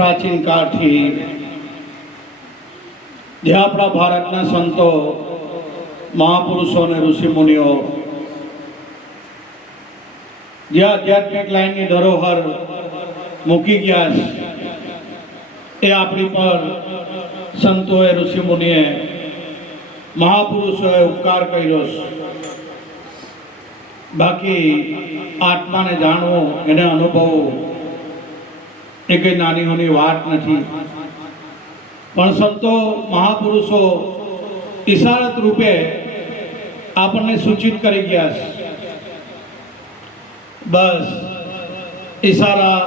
પ્રાચીન કાળથી જે આપણા ભારતના સંતો, મહાપુરુષો અને ઋષિમુનિઓ જે આધ્યાત્મિક લાઈનની ધરોહર મૂકી ગયા છે, એ આપણી પર સંતોએ, ઋષિમુનિએ, મહાપુરુષોએ ઉપકાર કર્યો છે. બાકી આત્માને જાણવું, એને અનુભવવું એ કંઈ નાની નાની વાત નથી. પણ સંતો, મહાપુરુષો ઈશારત રૂપે આપણને સૂચિત કરી ગયા છે. બસ ઈશારા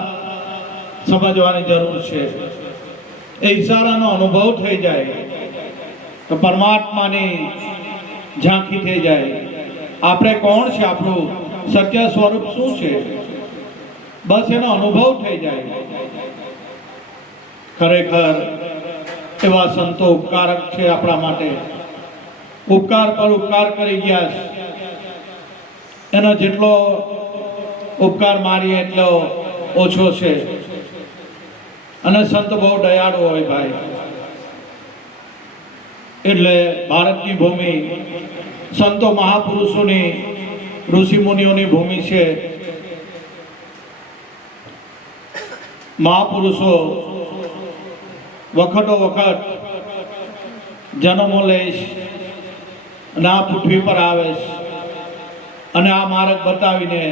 સમજવાની જરૂર છે. એ ઈશારાનો અનુભવ થઈ જાય તો પરમાત્માની ઝાંખી થઈ જાય. આપણે કોણ છે, આપણું સત્ય સ્વરૂપ શું છે, બસ એનો અનુભવ થઈ જાય. ખરેખર એવા સંતો ઉપકારક છે આપણા માટે. ઉપકાર પર ઉપકાર કરી ગયા છે. એનો જેટલો ઉપકાર મારીએ એટલો ઓછો છે. અને સંત બહુ દયાળુ હોય ભાઈ. એટલે ભારતની ભૂમિ સંતો, મહાપુરુષોની, ઋષિમુનિઓની ભૂમિ છે. મહાપુરુષો વખતો વખત જન્મો લઈશ અને આ પૃથ્વી પર આવે અને આ માર્ગ બતાવીને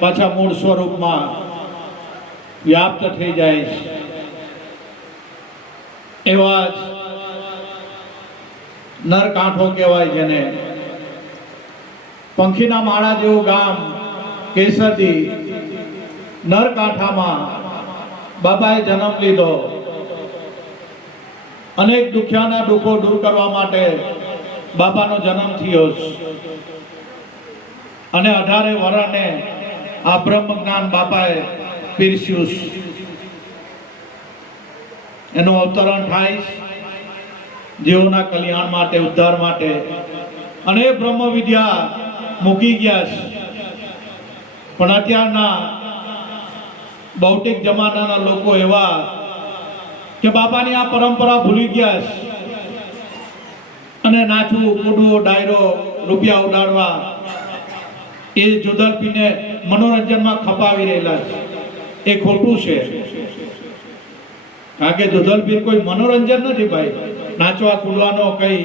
પાછા મૂળ સ્વરૂપમાં વ્યાપ્ત થઈ જાય છે. એવા જ નરકાંઠો કહેવાય જેને. પંખીના માળા જેવું ગામ કેસરદી, નરકાંઠામાં બાબાએ જન્મ લીધો. અનેક દુખ્યાના દુઃખો દૂર કરવા માટે બાપાનો જન્મ થયો. અને 18 વર્ષને આ બ્રહ્મ જ્ઞાન બાપાએ પીરસ્યું. એનું અવતરણ થાય જીવોના કલ્યાણ માટે, ઉદ્ધાર માટે. અને એ બ્રહ્મ વિદ્યા મૂકી ગયા છે. પણ અત્યારના ભૌતિક જમાનાના લોકો એવા કે બાપાની આ પરંપરા ભૂલી ગયા છે. અને નાચવું, કૂદવું, ડાયરો, રૂપિયા ઉડાડવા, એ જુદલપીને મનોરંજનમાં ખપાવી રહેલા છે. એ ખોટું છે. કારણ કે જુદલપી કોઈ મનોરંજન નથી ભાઈ. નાચવા કૂદવાનો કઈ,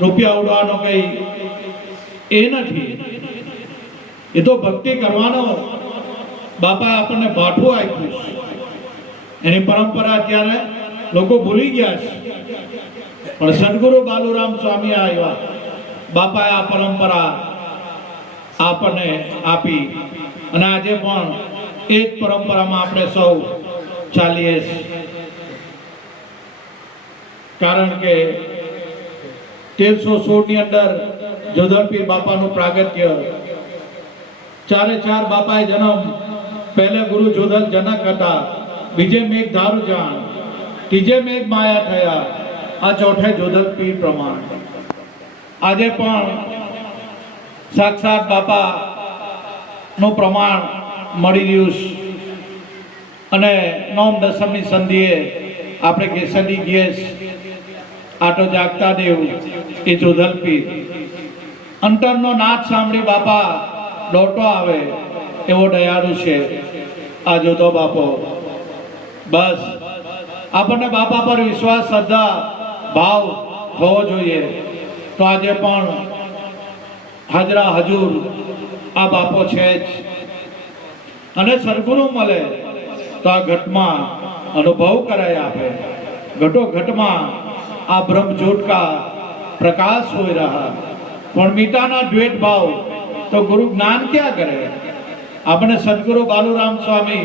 રૂપિયા ઉડવાનો કઈ એ નથી. એ તો ભક્તિ કરવાનો બાપા આપણને ભાઠું આપ્યું છે. એની પરંપરા અત્યારે લોકો ભૂલી ગયા છે. પણ સદગુરુ બાલુરામ સ્વામી આવ્યા, બાપાએ આ પરંપરા આપણને આપી. અને આજે પણ એ જ પરંપરામાં આપણે સૌ ચાલીએ છીએ. કારણ કે 1316 ની અંદર જોધરપીર બાપાનું પ્રાગટ્ય. 4 બાપાએ જન્મ. પહેલે ગુરુ જોધલ જનક હતા, બીજે મેઘ ધારુ જાણ, ત્રીજે મેઘ માયા થયા, આ ચોથે જોધલપીર પ્રમાણ. આજે પણ સાક્ષાત બાપા નું પ્રમાણ મળી રહ્યું છે. અને 9 દસમની સંધિએ આપણે કેસરી ગેસ આટો જાગતા દેવ એ જોધલપીર. અંતરનો નાદ સાંભળી બાપા દોડતો આવે એવો દયાળુ છે આ જોધો બાપો. બસ આપણને બાપા પર વિશ્વાસ, શ્રદ્ધા, ભાવ હોવો જોઈએ. તો આજે પણ હાજરા હજુર આ બાપો છે જ. અને સદગુરુ મળે તો આ ઘટમાં અનુભવ કરાય આપે. ઘટો ઘટમાં આ બ્રહ્મ જ્યોત કા प्रकाश हो रहा, પણ મીઠાના દ્વેષ ભાવ તો ગુરુ જ્ઞાન ક્યાં કરે. આપણે સદગુરુ બાલુરામ સ્વામી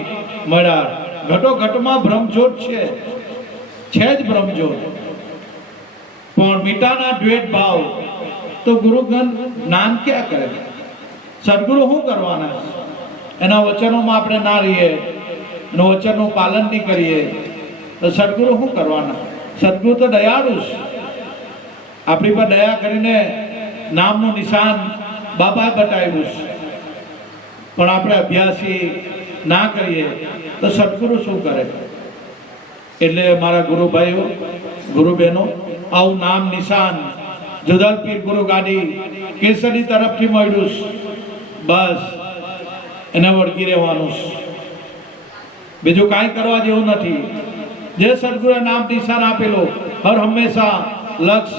મળ્યા. ઘટો ઘટમાં બ્રહ્મજ્યોત છે જ બ્રહ્મજ્યોત. પણ મીઠાના દ્વેષ ભાવ તો ગુરુ જ્ઞાન ક્યાં કરે. સદગુરુ શું કરવાના? એના વચનોમાં આપણે ના રહીએ, એનું વચનનું પાલન નહીં કરીએ તો સદગુરુ શું કરવાના? સદગુરુ તો દયાળુ છે. આપણી પર દયા કરીને નામનું નિશાન બાપાએ બતાવ્યું છે. પણ આપણે અભ્યાસી ના કરીએ તો સદગુરુ શું કરે? એટલે મારા ગુરુભાઈઓ ગુરુ બહેનો આવું નામ નિશાન જુદલ પીર ગુરુ ગાડી કેસરી તરફથી મળ્યું છે. બસ એને વળગી રહેવાનું છે, બીજું કાંઈ કરવા જેવું નથી. જે સદગુરુએ નામ નિશાન આપેલું હર હંમેશા લક્ષ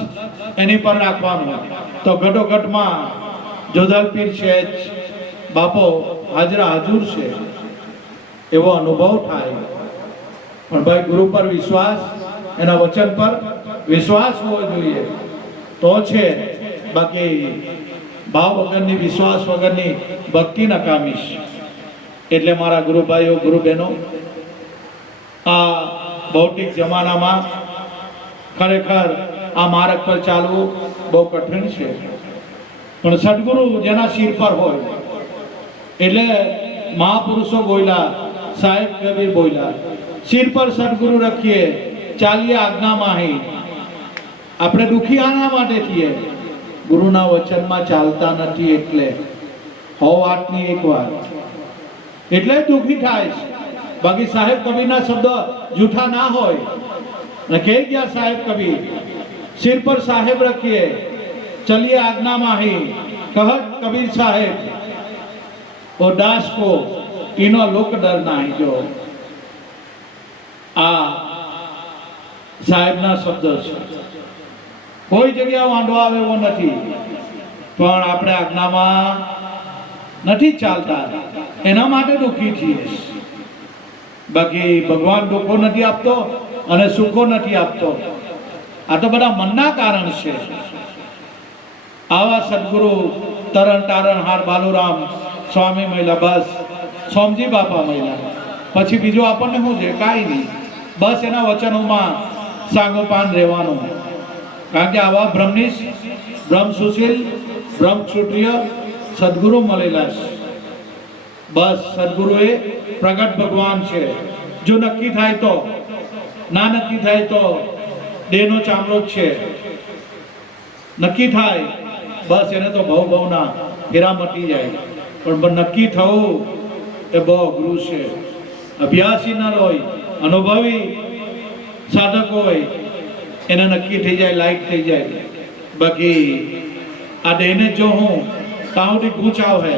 એની પર રાખવાનું. તો ઘટોઘટમાં જોધલ પીર છે જ, બાપો હાજરા હાજુર છે એવો અનુભવ થાય. પણ ભાઈ ગુરુ પર વિશ્વાસ, એના વચન પર વિશ્વાસ હોવો જોઈએ તો છે, બાકી ભાવ વગરની વિશ્વાસ વગરની ભક્તિ નકામી છે. એટલે મારા ગુરુભાઈઓ ગુરુ બહેનો, આ ભૌતિક જમાનામાં ખરેખર આ માર્ગ પર ચાલવું બહુ કઠિન છે. પણ સદગુરુ જેના શિર પર હોય, એટલે મહાપુરુષો બોલ્યા, સાહેબ કબીર બોલ્યા, શિર પર સદગુરુ રખીએ ચાલીએ આજ્ઞામાં હી. આપણે દુખી આના માટે થઈએ, ગુરુના વચનમાં ચાલતા નથી. એટલે હો વાતની એક વાત, એટલે દુખી થાય છે. બાકી સાહેબ કબીરના શબ્દ જૂઠા ના હોય. ને કહી ગયા સાહેબ કબીર, सिर पर साहेब रखिए चलिए आज्ञा माही, कहत कबीर साहेब वो दास को तीनों लोक डर नहीं. जो आ साहेब ना शब्द છે, કોઈ જગ્યા વાંધો આવે એવો નથી, પણ આપણે આજ્ઞામાં નથી ચાલતા, એના માટે દુઃખી છીએ. બાકી ભગવાન દુઃખો નથી આપતો અને સુખો નથી આપતો. આ તો બધા મનના કારણ છે. આવા સદગુરુ તરણ તારણ હાર બાલુરામ સ્વામી મહિલા, બસ સોમજી બાપા મહિલા, પછી બીજું આપણને શું છે? કાંઈ નહીં. બસ એના વચનોમાં સાંગોપાન રહેવાનું. કારણ કે આવા બ્રહ્મનિષ્ઠ, બ્રહ્મ સુશીલ, બ્રહ્મ ક્ષત્રિય સદગુરુ મળેલા છે. બસ સદગુરુ એ પ્રગટ ભગવાન છે. જો નક્કી થાય તો, ના નક્કી થાય તો દેહનો ચામડો જ છે. નક્કી થાય બસ એને તો ભવ ભવના ફેરા મટી જાય. પણ નક્કી થવું એ બહુ અઘરું છે. અભ્યાસી ના હોય, અનુભવી સાધક હોય, એને નક્કી થઈ જાય, લાઈટ થઈ જાય. બાકી આ દેહને જો હું તાહુડી ગૂંચાવ હે,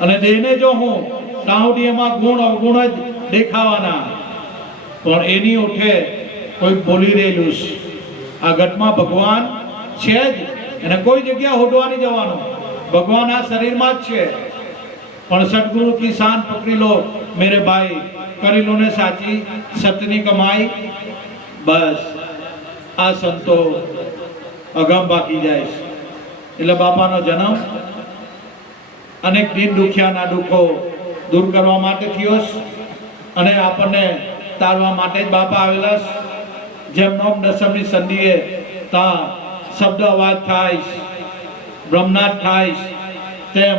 અને દેહને જો હું તાહુડી એમાં ગુણ અવગુણ જ દેખાવાના. પણ એની ઉઠે કોઈ બોલી રહેલું છે. આ ઘટમાં ભગવાન છે જ, એને કોઈ જગ્યા હોડવાની જવાનું. ભગવાન આ શરીરમાં જ છે. પણ સદગુરુ કી શાન પકડી લો મેરે ભાઈ, કરી લો ને સાચી સતની કમાઈ. બસ આ સંતો અગમ બાકી જાય છે. એટલે બાપાનો જન્મ અનેક દિન દુખ્યાના દુઃખો દૂર કરવા માટે થયો છે, અને આપણને તારવા માટે જ બાપા આવેલા છે. જેમ નોમ દસમની સંધિએ ત્યાં શબ્દ અવાજ થાય, બ્રહ્મનાથ થાય, તેમ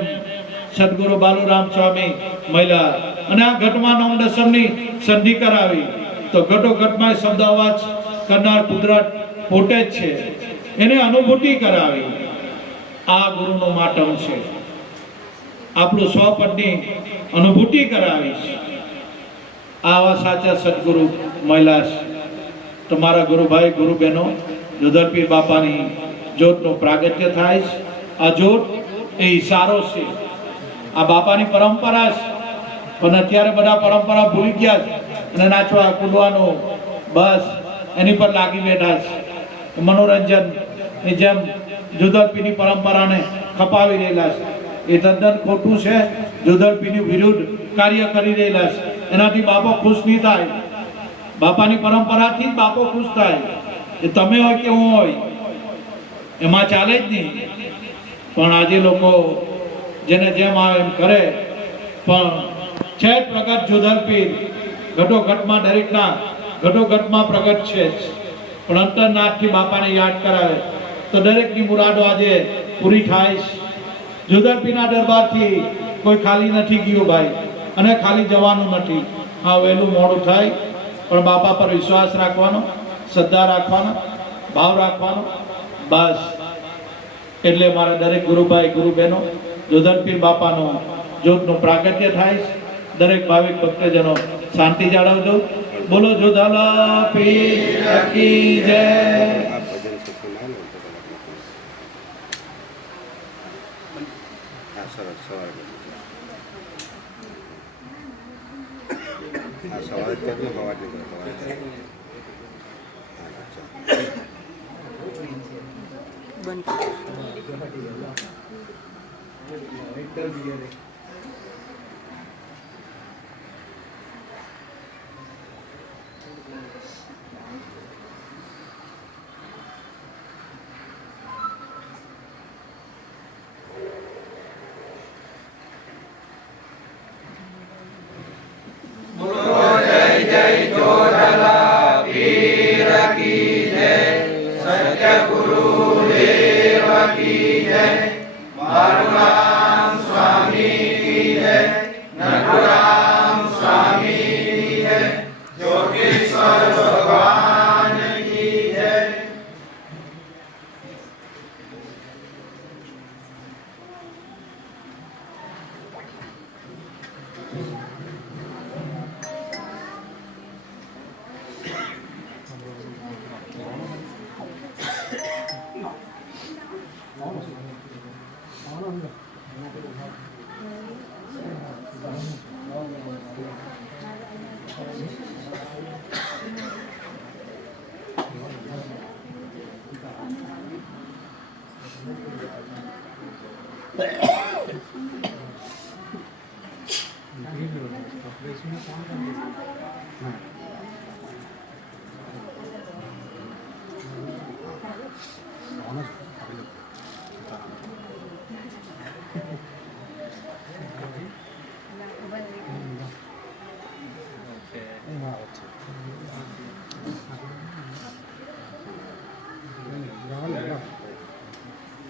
સદગુરુ બાલુરામ સ્વામી મહિલા અને આ ઘટમાં નોમ દસમની સંધિ કરાવી. તો ઘટો ઘટમાં શબ્દ અવાજ કરનાર કુદરત પોતે જ છે, એને અનુભૂતિ કરાવી. આ ગુરુનું માતમ છે. આપણું સ્વપદની અનુભૂતિ કરાવી છે. આવા સાચા સદગુરુ મહિલા છે. તમારા ગુરુભાઈ ગુરુ બહેનો, જોધલપીર બાપાની જ્યોતનું પ્રાગટ્ય થાય છે. આ જ્યોત એ ઈશારો છે. આ બાપાની પરંપરા છે. પણ અત્યારે બધા પરંપરા ભૂલી ગયા છે અને નાચવા કૂદવાનું બસ એની પર લાગી બેઠા છે. મનોરંજનની જેમ જોધલપીરની પરંપરાને ખપાવી રહેલા છે. એ તદ્દન ખોટું છે. જોધલપીરની વિરુદ્ધ કાર્ય કરી રહેલા છે. એનાથી બાપો ખુશ નહીં થાય. બાપાની પરંપરાથી જ બાપો ખુશ થાય. એ તમે હોય કે હું હોય એમાં ચાલે જ નહીં. પણ આજે લોકો જેને જેમ આવે એમ કરે. પણ છે પ્રગટ જોધલપીર, ઘટોઘટમાં દરેકના ઘટોઘટમાં પ્રગટ છે. પણ અંતરનાથથી બાપાને યાદ કરાવે તો દરેકની મુરાદો આજે પૂરી થાય. જોધલપીરના દરબારથી કોઈ ખાલી નથી ગયું ભાઈ, અને ખાલી જવાનું નથી. હા, વહેલું મોડું થાય, પણ બાપા પર વિશ્વાસ રાખવાનો, શ્રદ્ધા રાખવાનો, ભાવ રાખવાનો. બસ એટલે મારા દરેક ગુરુભાઈ ગુરુ બહેનો, જોધલપીર બાપાનું જ્યોતનું પ્રાગટ્ય થાય. દરેક ભાવિક ભક્તજનો શાંતિ જાળવજો. બોલો જોધાલા પીર કી જય.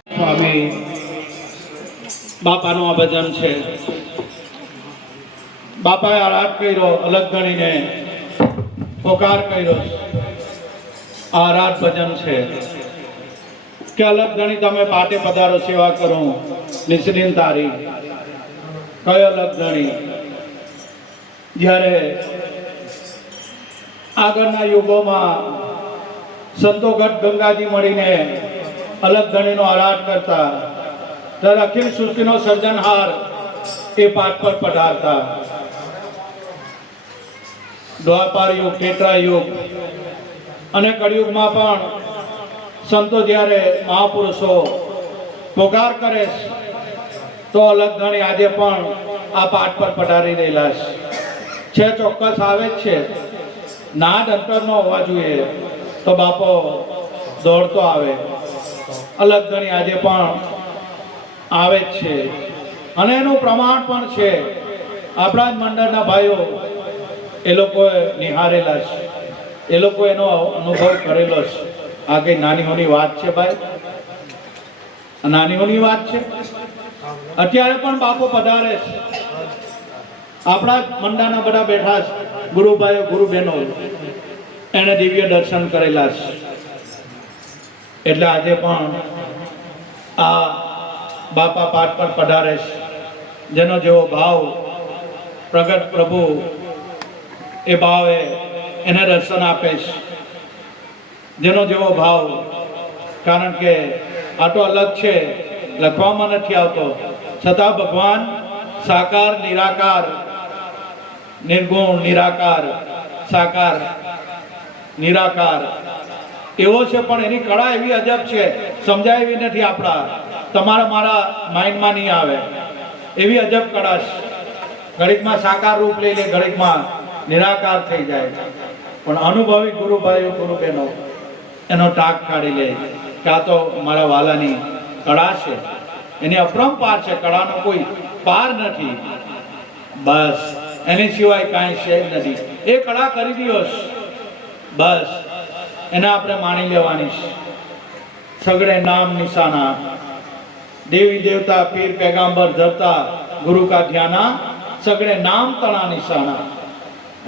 સ્વામી બાપાનું આ ભજન છે. બાપાએ આરાધ કર્યો, અલગ ગણીને પોકાર કર્યો. આ આરાધ ભજન છે કે અલગ ગણી તમે પાટે પધારો, સેવા કરું નિશ્ચિંત તારી. કયો અલગ ગણી? જ્યારે આગળના યુગોમાં સંતો ગઢ ગંગાજી મળીને અલગ ગણીનો આરાધ કરતા, ત્યારે અખિલ સૃષ્ટિનો સર્જનહાર એ પાઠ પર પધારતા. દ્વાપાર યુગ, ત્રેતા યુગ અને કળિયુગમાં પણ સંતો જ્યારે મહાપુરુષો પોકાર કરે તો અલગ ગણી આજે પણ આ પાઠ પર પધારી રહેલા છે. ચોક્કસ આવે જ છે. નાદ અંતરનો હોવા જોઈએ તો બાપો દોડતો આવે. અલગ ગણી આજે પણ આવે જ છે અને એનું પ્રમાણ પણ છે. આપણા જ મંડળના ભાઈઓ એ લોકોએ નિહાળેલા છે, એ લોકો એનો અનુભવ કરેલો છે. આ કઈ નાની હોની વાત છે ભાઈ? નાની હોની વાત છે? અત્યારે પણ બાપો પધારે છે. આપણા જ મંડળના બધા બેઠા છે, ગુરુભાઈઓ ગુરુ બહેનો, એને દિવ્ય દર્શન કરેલા છે. એટલે આજે પણ આ બાપા પાઠ પર પધારે છે. જેનો જેવો ભાવ પ્રગટ પ્રભુ એ ભાવે એને દર્શન આપે છે. જેનો જેવો ભાવ, કારણ કે આ તો અલગ છે, લખવામાં નથી આવતો, છતાં ભગવાન સાકાર નિરાકાર, નિર્ગુણ નિરાકાર, સાકાર નિરાકાર એવો છે. પણ એની કળા એવી અજબ છે, સમજાય એવી નથી. આપણા તમારા મારા માઇન્ડમાં નહીં આવે એવી અજબ કળા છે. ઘડીકમાં સાકાર રૂપ લઈ લે, ઘડીકમાં નિરાકાર થઈ જાય. પણ અનુભવી ગુરુભાઈઓ ગુરુ બહેનો એનો ટાક કાઢી લે કે આ તો મારા વાલાની કળા છે, એની અપરંપાર છે. કળાનો કોઈ પાર નથી. બસ એની સિવાય કાંઈ છે જ નથી. એ કળા કરી દીધો છે, બસ એને આપણે માણી લેવાની છે. સગડે નામ નિશાના, દેવી દેવતા પીર पैगंबर धरता गुरु का ध्याना, सगड़े नाम तना निशाना.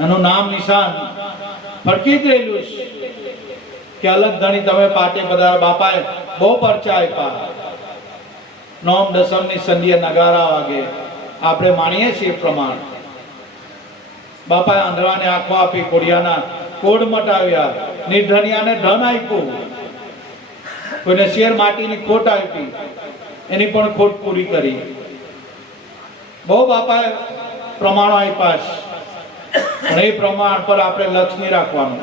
એનું નામ નિશાન ફરકી જ રહેલું છે કે અલગ ગણી તમે પાટે પધાર. બાપાએ બહુ પરચા આપ્યા. નોમ દસમની સંધ્યા નગારા વાગે આપણે માણીએ છીએ પ્રમાણ. બાપાએ આંધળાને આંખો આપી, કોડિયાના કોડ મટાવ્યા, નિર્ધનિયાને ધન આપ્યું, કોઈને શેર માટીની ખોટ આપી, એની પણ ખોટ પૂરી કરી. બહુ બાપાએ પ્રમાણો આપ્યા છે, પણ એ પ્રમાણ પર આપણે લક્ષ્ય નહીં રાખવાનું.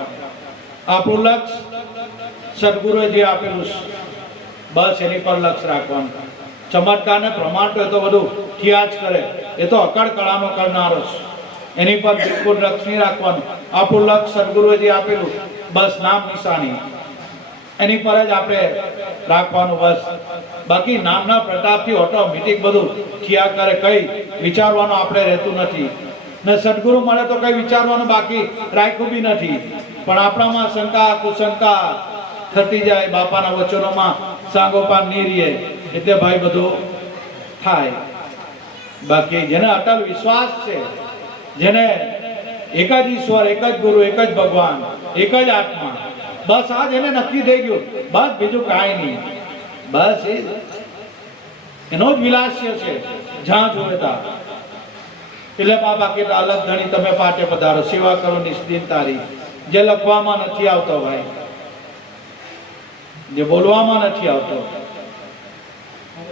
આપણું લક્ષ્ય સદગુરુએ જે આપેલું છે બસ એની પર લક્ષ્ય રાખવાનું. ચમત્કાર ને પ્રમાણ તો બધું થયા જ કરે, એ તો અકળ કળાનો કરનારો છે, એની પર બિલકુલ લક્ષ્ય નહીં રાખવાનું. આપણું લક્ષ્ય સદગુરુએ જે આપેલું બસ નામ નિશાની, એની પર જ આપણે રાખવાનું બસ. બાકી નામના પ્રતાપથી ઓટોમેટિક બધું થયા કરે, કઈ વિચારવાનું આપણે રહેતું નથી. ને સદગુરુ મળે તો કઈ વિચારવાનું બાકી રાખ્યું બી નથી, પણ આપણામાં શંકા કુશંકા થતી જાય, બાપાના વચનોમાં સાંગોપાન નહીં રહીએ એટલે ભાઈ બધું થાય. બાકી જેને અટલ વિશ્વાસ છે, જેને એક જ ઈશ્વર, એક જ ગુરુ, એક જ ભગવાન, એક જ આત્મા, બસ આ જેને નક્કી થઈ ગયું, બસ બીજું કાંઈ નહીં, બસ એનો જ વિલાસ્ય છે જ્યાં જોવે ત્યાં. એટલે બાપા કે અલગ ધણી તમે પાટે પધારો, સેવા કરો નિસ્દિન તારી. જે લખવામાં નથી આવતો ભાઈ, જે બોલવામાં નથી આવતો,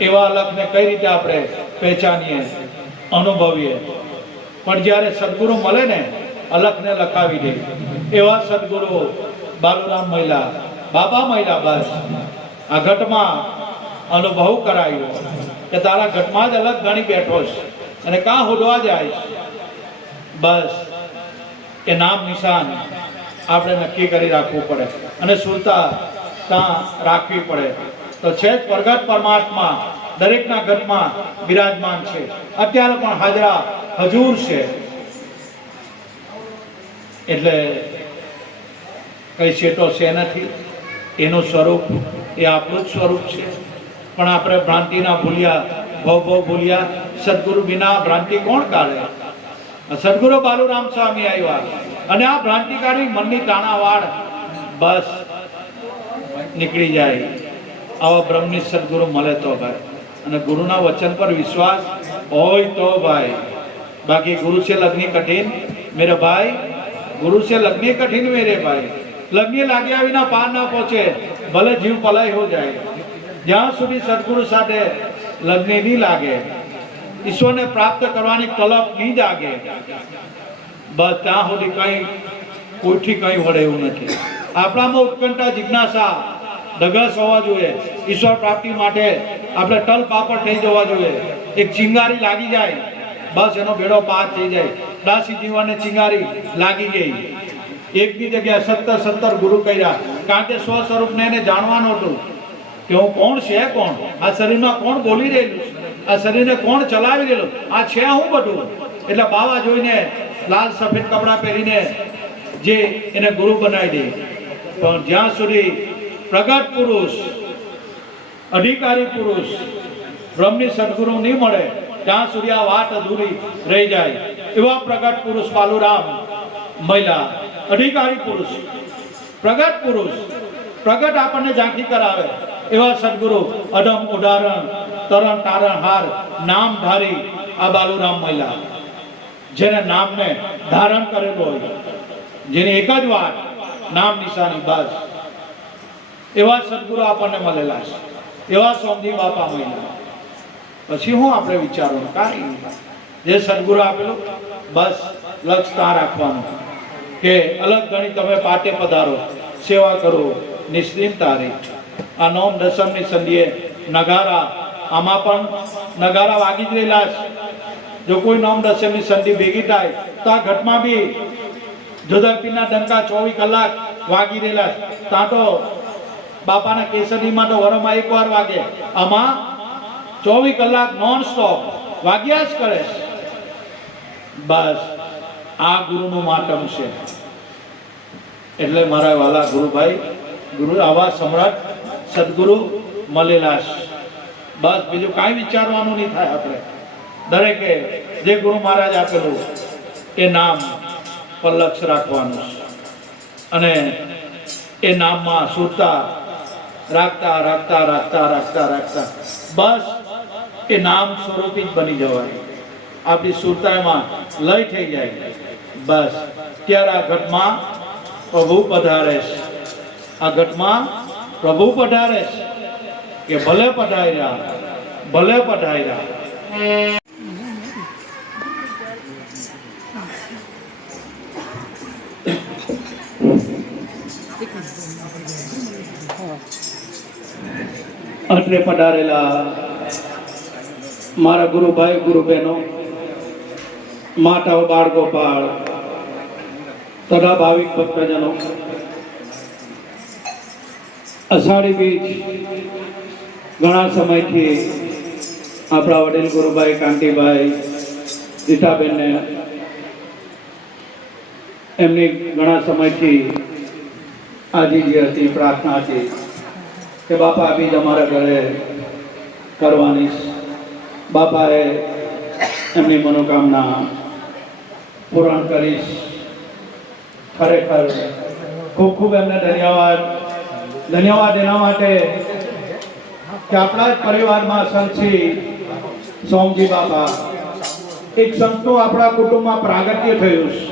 એવા અલગને કઈ રીતે આપણે પહેચાનીએ, અનુભવીએ. પણ જ્યારે સદગુરુ મળે ને, અલગને લખાવી દે, એવા સદગુરુ બાલુરામ મહિલા, બાબા મહિલા, બસ આ ઘટમાં અનુભવ કરાયો કે તારા ઘટમાં જ અલગ ગણી બેઠો છે અને કાં હોડવા જાય છે. બસ એ નામ નિશાન આપણે નક્કી કરી રાખવું પડે અને સુરતા ત્યાં રાખવી પડે. તો છે જ પ્રગટ પરમાત્મા દરેકના ઘરમાં બિરાજમાન છે, અત્યારે પણ હાજરા હજૂર છે. એટલે કઈ શેટો છે નથી, એનું સ્વરૂપ એ આપણું જ સ્વરૂપ છે. પણ આપણે ભ્રાંતિના ભૂલ્યા, ભવ ભૂલ્યા. સદગુરુ વિના ભ્રાંતિ કોણ કાઢે? સદગુરુ બાલુરામ સ્વામી આવ્યા અને આ ભ્રાંતિકારી મનની તાણાવાડ બસ નીકળી જાય. આવા બ્રહ્મની સદગુરુ મળે તો ભાઈ, અને ગુરુના વચન પર વિશ્વાસ હોય તો ભાઈ. બાકી ગુરુ से लगनी कठिन मेरे भाई, गुरु से लगनी कठिन मेरे भाई. લગ્ન લાગ્યા વિના પાર ના પહોંચે, ભલે જીવ પલાય હો જાય. જ્યાં સુધી સદગુરુ સાથે લગ્ન નહીં લાગે, ઈશ્વરને પ્રાપ્ત કરવાની તલબ નહીં જાગે, બસ ત્યાં સુધી કઈ કોઈથી કઈ વળે એવું નથી. આપણામાં ઉત્કંઠા, જિજ્ઞાસા, ધગસ હોવા જોઈએ. ઈશ્વર પ્રાપ્તિ માટે આપણે તલ પાપડ થઈ જવા જોઈએ. એક ચિંગારી લાગી જાય, બસ એનો બેડો પાર થઈ જાય. દાસી જીવાને ચિંગારી લાગી ગઈ, એકની જગ્યાએ 17 ગુરુ કર્યા, કારણ કે સ્વ સ્વરૂપને એને જાણવાનું હતું કે હું કોણ છે, કોણ આ શરીરમાં કોણ બોલી રહેલું, આ શરીરને કોણ ચલાવી રહેલું, આ છે હું બધું. એટલે બાવા જોઈને લાલ સફેદ કપડાં પહેરીને જે એને ગુરુ બનાવી દે. પણ જ્યાં સુધી પ્રગટ પુરુષ, અધિકારી પુરુષ, બ્રહ્મની સદગુરુ નહીં મળે ત્યાં સુધી આ વાત અધૂરી રહી જાય. એવા પ્રગટ પુરુષ બાલુરામ મહિલા, અધિકારી પુરુષ, પ્રગટ પુરુષ, પ્રગટ આપણને ઝાંખી કરાવે એવા સદગુરુ, અડમ ઉદાહરણ, તરણ તારણ હાર, નામધારી આ બાલુરામ મહિલા, જેને નામને ધારણ કરેલું હોય, જેની એક જ વાત નામ નિશાની, બસ એવા સદગુરુ આપણને મળેલા છે. એવા સોમજી બાપા મહિલા. પછી હું આપણે વિચારવાનું કાંઈ, જે સદગુરુ આપેલું બસ લક્ષ્ય ત્યાં રાખવાનું કે અલગ ગણી તમે પાટે પધારો, સેવા કરો નિશ્ચિંત તારી. આ નોમ દસમની સંધિએ નગારા, આમાં પણ નગારા વાગી જ રહેલા છે. જો કોઈ નોમ દસમની સંધિ ભેગી થાય તો આ ઘટમાં બી જોધરપીરના ડંકા 24 કલાક વાગી રહેલા છે. ત્યાં તો બાપાના કેસરીમાં તો વરમાં એકવાર વાગે, આમાં 24 કલાક નોન સ્ટોપ વાગ્યા જ કરે. બસ આ ગુરુનું માતમ છે. એટલે મારા વાલા ગુરુભાઈ, ગુરુ આવા સમ્રાટ સદગુરુ મળેલા છે. બસ બીજું કાંઈ વિચારવાનું નહીં થાય. આપણે દરેકે જે ગુરુ મહારાજ આપેલું એ નામ પર લક્ષ્ય રાખવાનું છે અને એ નામમાં સુરતા રાખતા રાખતા રાખતા રાખતા રાખતા બસ એ નામ સ્વરૂપી જ બની જવાય. આપણી સુરતામાં લય થઈ જાય. બસ ત્યારે આ ઘટમાં પ્રભુ પધારે છે, આ ઘટમાં પ્રભુ પધારે છે કે ભલે પધાર્યા, ભલે પધાર્યા. અત્રે પધારેલા મારા ગુરુભાઈ ગુરુ બહેનો, માતાઓ, બાળ ગોપાળ તથા ભાવિક ભક્તજનો, અષાઢી બીજ ઘણા સમયથી આપણા વડીલ ગુરુભાઈ કાંતિભાઈ રીટાબેનને એમની ઘણા સમયથી આજીજી હતી, પ્રાર્થના હતી કે બાપા બીજ અમારા ઘરે કરવાની. બાપાએ એમની મનોકામના પૂરણ કરીશ. ખરેખર ખૂબ ખૂબ એમને ધન્યવાદ. ધન્યવાદ એના માટે કે આપણા જ પરિવારમાં સંત શ્રી સોમજી બાપા, એક સંતનું આપણા કુટુંબમાં પ્રાગટ્ય થયું છે.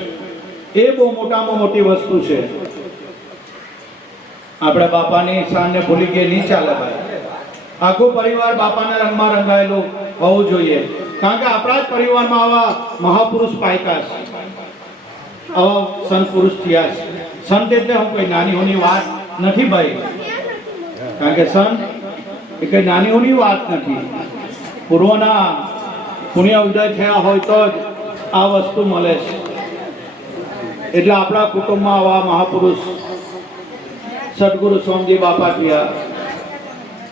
એ બહુ મોટામાં મોટી વસ્તુ છે. આપણે બાપાની શાનને ભૂલી ગયા નહીં ચાલે ભાઈ. આખો પરિવાર બાપાના રંગમાં રંગાયેલું હોવું જોઈએ, કારણ કે આપણા જ પરિવારમાં આવા મહાપુરુષ પાયકા છે, આવા સંત પુરુષ થયા છે. સંત એટલે હું કોઈ નાની હોની વાત નથી ભાઈ, કારણ કે સંત એ કઈ નાની હોની વાત નથી. પૂર્વના પુણ્ય ઉદય થયા હોય તો જ આ વસ્તુ મળે છે. એટલે આપણા કુટુંબમાં આવા મહાપુરુષ સદગુરુ સોમજી બાપા થયા.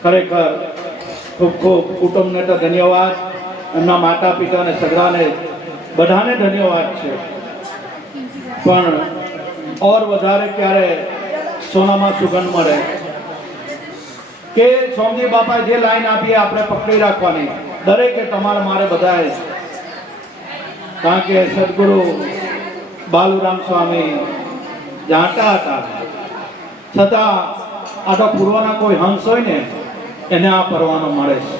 ખરેખર ખૂબ ખૂબ કુટુંબને તો ધન્યવાદ, એમના માતા પિતાને સગડાને બધાને ધન્યવાદ છે. પણ ઓર વધારે ક્યારે સોનામાં સુગંધ મળે કે સોમજી બાપાએ જે લાઈન આપી આપણે પકડી રાખવાની. દરેકે તમારે મારે બધાએ, કારણ કે સદગુરુ બાલુરામ સ્વામી જાણતા હતા, છતાં આ તો પૂર્વના કોઈ હંસ હોય ને એને આ પરવાનો મળે છે.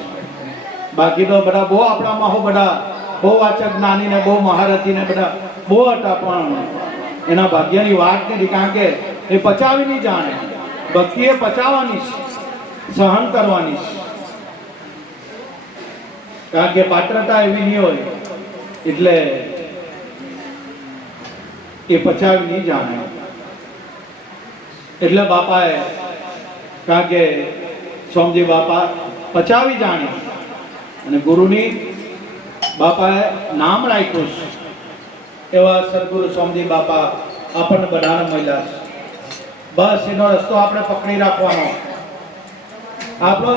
બાકી તો બધા બહુ આપણામાં બધા બહુ વાચક જ્ઞાની ને બહુ મહારથી ને બધા બહુ હતા, પણ એના ભાગ્યની વાત નથી, કારણ કે એ પચાવી નહીં જાણે. ભક્તિ એ પચાવવાની છે, સહન કરવાની છે, કારણ કે પાત્રતા એવી નહીં હોય એટલે એ પચાવી નહીં જાણે. એટલે બાપાએ, કારણ કે સોમજી બાપા પચાવી જાણી અને ગુરુની બાપાએ નામ રાખ્યું છે. એવા સદગુરુ સોમજી બાપા આપણને બધાને મળ્યા છે. બસ એનો રસ્તો આપણે પકડી રાખવાનો. આપણો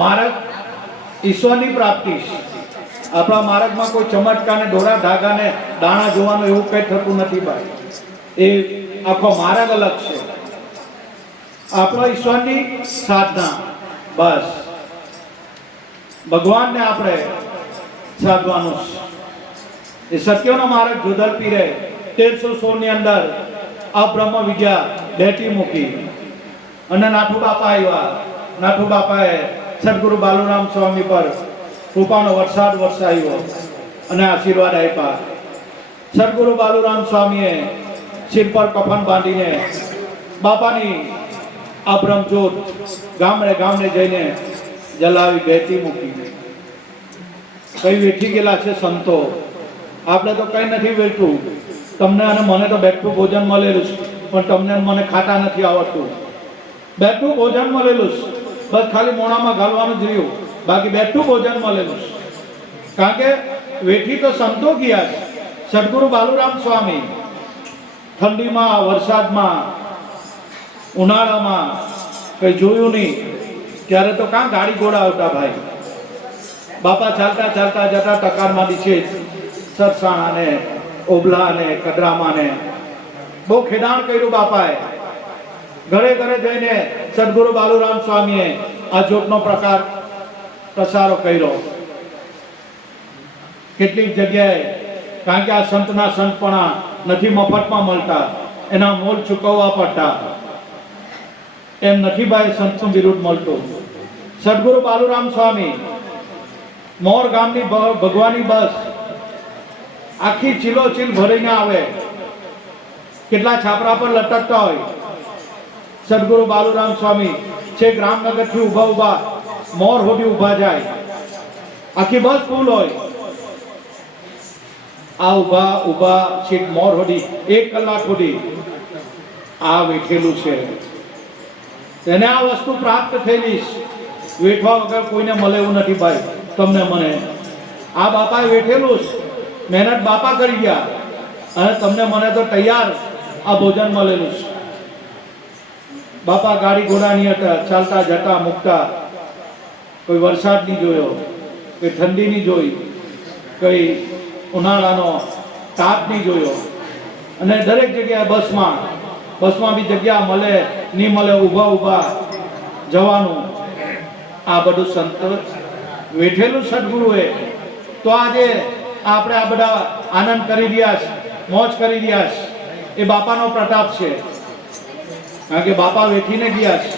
માર્ગ ઈશ્વરની પ્રાપ્તિ છે. આપણા માર્ગમાં કોઈ ચમત્કાર ને દોરા ધાગા ને દાણા જોવાનું એવું કંઈ થતું નથી ભાઈ. એ આખો માર્ગ અલગ છે. આપણો ઈશ્વરની સાધના, બસ ભગવાનને આપણે સાધવાનું છે. એ સત્યનો માર્ગ જોધલ પીરે 1316 ની અંદર આ બ્રહ્મ વિદ્યા બેઠી મૂકી અને નાથુ બાપા આવ્યા. નાથુ બાપાએ સદગુરુ બાલુરામ સ્વામી પર કૃપાનો વરસાદ વરસાવ્યો અને આશીર્વાદ આપ્યા. સદગુરુ બાલુરામ સ્વામીએ શિર પર કફન બાંધીને બાપાની આ બ્રહ્મજોત ગામડે ગામડે જઈને જલાવી બેઠી મૂકી. કઈ વેઠી ગયેલા છે સંતો, આપણે તો કઈ નથી વેઠવું. તમને અને મને તો બેઠું ભોજન મળેલું છે, પણ તમને મને ખાતા નથી આવડતું. બેઠું ભોજન મળેલું છે, બસ ખાલી મોણામાં ઘાલવાનું જ રહ્યું, બાકી બેઠું ભોજન મળેલું છે. કારણ કે વેઠી તો સંતો ગયા છે. સદગુરુ બાલુરામ સ્વામી ઠંડીમાં, વરસાદમાં, ઉનાળામાં કઈ જોયું નહીં. ત્યારે તો કાં ગાડી ઘોડા આવતા ભાઈ. બાપા ચાલતા ચાલતા જતા ટકારમાં નીચે સરસાણા ને ઓબલા ને કદરામાં ને બહુ ખેદાણ કર્યું બાપાએ. ઘરે ઘરે જઈને સદગુરુ બાલુરામ સ્વામીએ આ જોતનો પ્રકાર પ્રસારો કર્યો. કેટલીક જગ્યાએ, કારણ કે આ સંતના સંતપણા નથી મફતમાં મળતા, એના મોલ ચૂકવવા પડતા. એમ નથી ભાઈ સંતનું બિરુદ મળતું. સદગુરુ બાલુરામ સ્વામી મોર ગામની ભગવાની બસ આખી ચીલો ચીલ ભરીને આવે કેટલા છાપરા પર લટકતા હોય. સદગુરુ બાલુરામ સ્વામી છે રામનગરથી ઊભા મોર હોડી ઊભા જાય, આખી બસ ફૂલ હોય. આ ઊભા સીટ મોર હોડી 1 કલાક હોડી આ વેઠેલું છે. તેને આ વસ્તુ પ્રાપ્ત થયેલી વેઠવા વગર કોઈને મળે એવું નથી ભાઈ. તમને મને આ બાપાએ વેઠેલું મહેનત બાપા કરી ગયા અને તમને મને તો તૈયાર આ ભોજન મળેલું છે. બાપા ગાડી ઘોડાની હતા, ચાલતા જતા મૂકતા. કોઈ વરસાદ નહીં જોયો, કોઈ ઠંડી નહીં જોઈ, કોઈ ઉનાળાનો તાપ નહીં જોયો. અને દરેક જગ્યાએ બસમાં બી જગ્યા મળે નહીં મળે, ઊભા જવાનું. આ બધું સંત વેઠેલું સદગુરુએ. તો આજે આપણે આ બધા આનંદ કરી રહ્યા છે, મોજ કરી રહ્યા છે. એ બાપાનો પ્રતાપ છે. કારણ કે બાપા વેઠીને ગયા છે.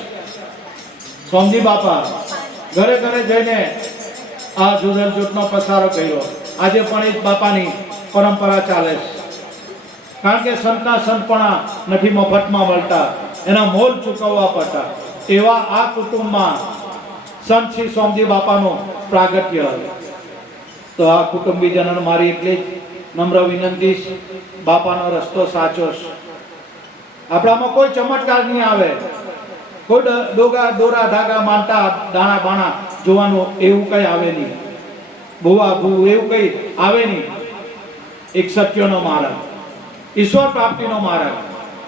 સોમજી બાપા ઘરે ઘરે જઈને આ જુદલ જૂથનો પસારો કર્યો. આજે પણ એ જ બાપાની પરંપરા ચાલે છે. કારણ કે સંતના સંતપણા નથી મફતમાં મળતા, એના મોલ ચૂકવવા પડતા. એવા આ કુટુંબમાં સંત શ્રી સોમજી બાપાનું પ્રાગટ્ય. તો આ કુટુંબીજનોને મારી એટલી જ નમ્ર વિનંતી છે, બાપાનો રસ્તો સાચો છે. આપણામાં કોઈ ચમત્કાર નહીં આવે, કોઈ દોરા ધાગા માનતા દાણા બાણા જોવાનું એવું કઈ આવે નહીં. ભૂવા એવું કઈ આવે નહીં. એક સત્યનો માર્ગ, ઈશ્વર પ્રાપ્તિનો માર્ગ.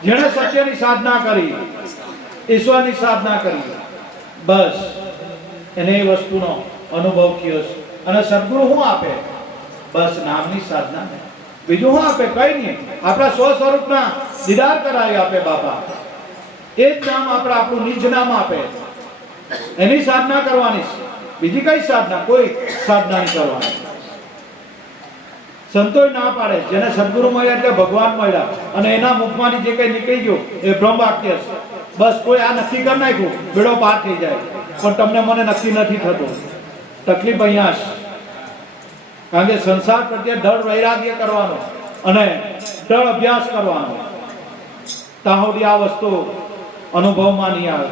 જેણે સત્યની સાધના કરી, ઈશ્વરની સાધના કરી, બસ એને એ વસ્તુનો અનુભવ થયો છે. અને સદગુરુ શું આપે? બસ નામની સાધના. બીજું શું આપે? કઈ નહીં. આપણા સ્વ સ્વરૂપના દીદાર કરાવી આપે બાપા. એ જ નામ આપણું નિજ નામ આપે. એની સાધના કરવાની છે. બીજી કઈ સાધના? કોઈ સાધના નહીં કરવાની. સંતોય ના પાડે, જેને સદગુરુ મળ્યા એટલે ભગવાન મળ્યા. અને એના મુખમાંથી જે કઈ નીકળી ગયું એ બ્રહ્મ વાક્ય છે. બસ કોઈ આ નક્કી કરી નાખ્યું, બેડો પાર થઈ જાય. પણ તમને મને નક્કી નથી થતું. તકલીફ અહીંયા છે. કારણ કે સંસાર પ્રત્યે દૃઢ વૈરાગ્ય કરવાનો અને દૃઢ અભ્યાસ કરવાનો. ત્યાં સુધી આ વસ્તુ અનુભવમાં નહીં આવે.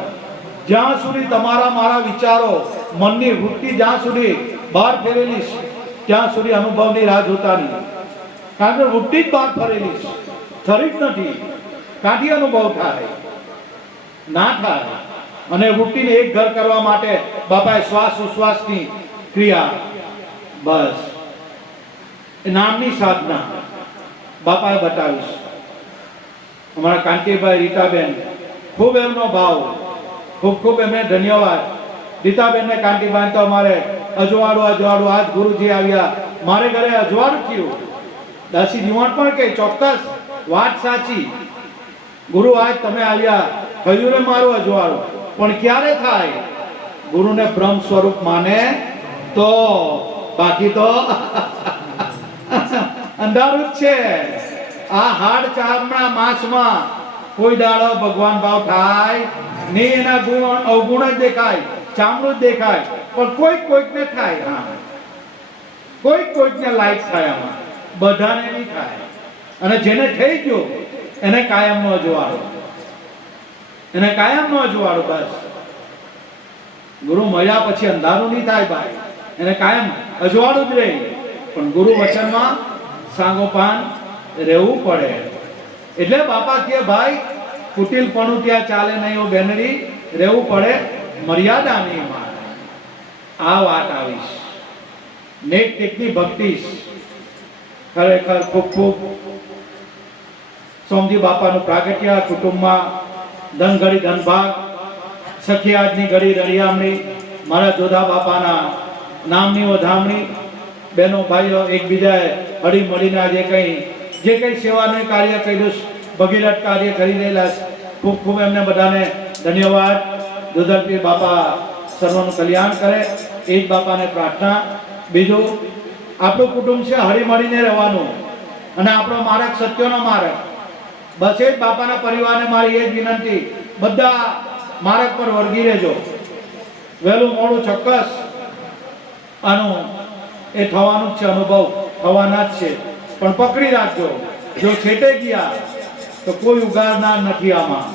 જ્યાં સુધી તમારા મારા વિચારો, મનની વૃત્તિ જ્યાં સુધી બહાર ફેરેલી છે, ત્યાં સુધી અનુભવની રાહ જોતા નહીં. કારણ કે વૃત્તિ જ બહાર ફરેલી છે, ખરી જ નથી. કાઢી અનુભવ થાય ના થાય. અને વૃત્તિને એક ઘર કરવા માટે બાપાએ શ્વાસ ઉશ્વાસની ક્રિયા, બસ એ નામની સાધના બાપાએ બતાવી છે. અમારા કાંતિભાઈ રીટાબેન, ખૂબ એમનો ભાવ, ખૂબ એમને ધન્યવાદ. રીટાબેનને કાંતિભાઈ તો અમારે અજવાળું આજ ગુરુજી આવ્યા, મારે ઘરે અજવાળું થયું. દાસી જીવણ પણ કે ચોક્કસ વાત સાચી, ગુરુ આજ તમે આવ્યા, કહ્યું ને મારું અજવાળું. પણ ક્યારે થાય? ગુરુને બ્રહ્મ સ્વરૂપ માને તો, બાકી તો અંધારું જ છે. આ હાડ ચામડા માંસમાં કોઈ દાડો ભગવાન ભાવ થાય નહીં. એના ગુણ અવગુણ જ દેખાય, ચામડું જ દેખાય. પણ કોઈકને થાય. હા, કોઈકને લાઈક થાય, આમાં બધાને નહીં થાય. અને જેને થઈ ગયો એને કાયમ નો અજવાળો, એને કાયમ નો અજવાળો. બસ ગુરુ મળ્યા પછી અંધારું નહીં થાય ભાઈ, એને કાયમ અજવાળું જ રહે. પણ ગુરુ વચનમાં સાંગોપાન રહેવું પડે. એટલે બાપા કે ભાઈ કુટિલપણું ત્યાં ચાલે નહીં, એવું બેનરી રહેવું પડે, મર્યાદાની માને. આ વાત આવીશ. નેક ટેકની ભક્તિ ખરેખર ખૂબ સોમજી બાપાનું પ્રાગટ્ય કુટુંબમાં. ધન ઘડી ધનભાગ, સખી આજની ઘડી રળિયામણી, મારા જોધા બાપાના નામની વધામણી. બહેનો ભાઈઓ એકબીજાએ હળી મળીને આજે જે કંઈ સેવાનું કાર્ય કર્યું, ભગીરથ કાર્ય કરી રહેલા, ખૂબ એમને બધાને ધન્યવાદ. જોધલપીર બાપા સર્વનું કલ્યાણ કરે, એ જ બાપાને પ્રાર્થના. બીજું, આપણું કુટુંબ છે હળી મળીને રહેવાનું, અને આપણો માર્ગ સત્યનો માર્ગ. બસ એ જ બાપાના પરિવારને મારી એ જ વિનંતી, બધા માર્ગ પર વળગી રહેજો. વહેલું મોડું ચોક્કસ આનું એ થવાનું જ છે, અનુભવ થવાના જ છે. પણ પકડી રાખજો. જો છેટે ગયા તો કોઈ ઉગાડનાર નથી આમાં,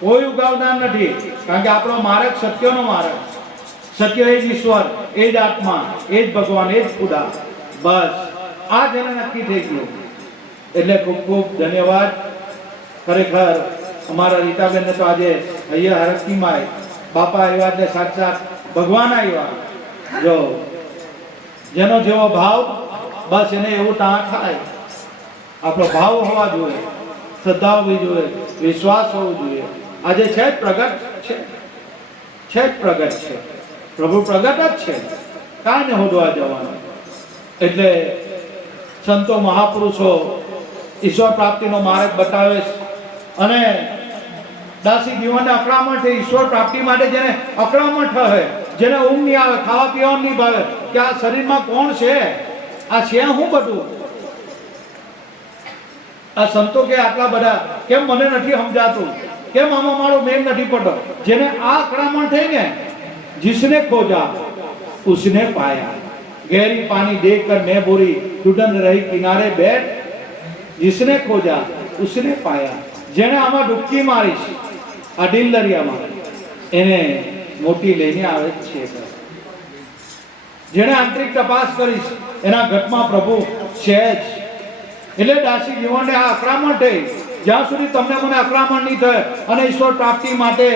કોઈ ઉગાડનાર નથી. કારણ કે આપણો માર્ગ સત્યનો માર્ગ, સત્ય એ જ ઈશ્વર, એ જ આત્મા, એ જ ભગવાન, એ જ ખુદા. બસ આ જેને નક્કી થઈ ગયું. એટલે ખૂબ ખૂબ ધન્યવાદ. ખરેખર અમારા રીતાબેનને તો આજે અહીંયા હરકતીમાં બાપા આવ્યા એટલે સાક્ષાત ભગવાન આવ્યા. જો જેનો જેવો ભાવ, બસ એને એવું ટાણા થાય. આપણો ભાવ હોવા જોઈએ, શ્રદ્ધા હોવી જોઈએ, વિશ્વાસ હોવો જોઈએ. આજે છે જ પ્રગટ છે, છે જ પ્રગટ છે, પ્રભુ પ્રગટ જ છે, કાંઈ ને હોદવા જવાનું. એટલે સંતો મહાપુરુષો ઈશ્વર પ્રાપ્તિનો માર્ગ બતાવે છે. અને દાસી જીવનને અકળામણ છે ઈશ્વર પ્રાપ્તિ માટે. જેને અકળામણ થશે, જેને ઊંઘ નહીં આવે, ખાવા પીવાનું નહીં ભાવે, કે આ શરીરમાં કોણ છે, આ છે હું બધું. આ સંતો કે આટલા બધા કેમ મને નથી સમજાતું, કેમ આમાં મારો મેન નથી પડતો. જેને આ અકળામણ થઈ ને, जिसने खोजा उसने पाया, गहरी पानी देखकर मैं बोरी टूटन रही किनारे बैठ, जिसने खोजा उसने पाया. જેને આમાં ડૂબકી મારી છે, આ ડિલદરિયામાં, એને મોટી લઈને આવે છે. જેને આંતરિક તપાસ કરી છે, એના ઘટમાં પ્રભુ છે જ. એટલે દાસી જીવનને આ અકળામણ થઈ. જ્યાં સુધી તમને મને અકળામણ નહીં થાય અને ઈશ્વર પ્રાપ્તિ માટે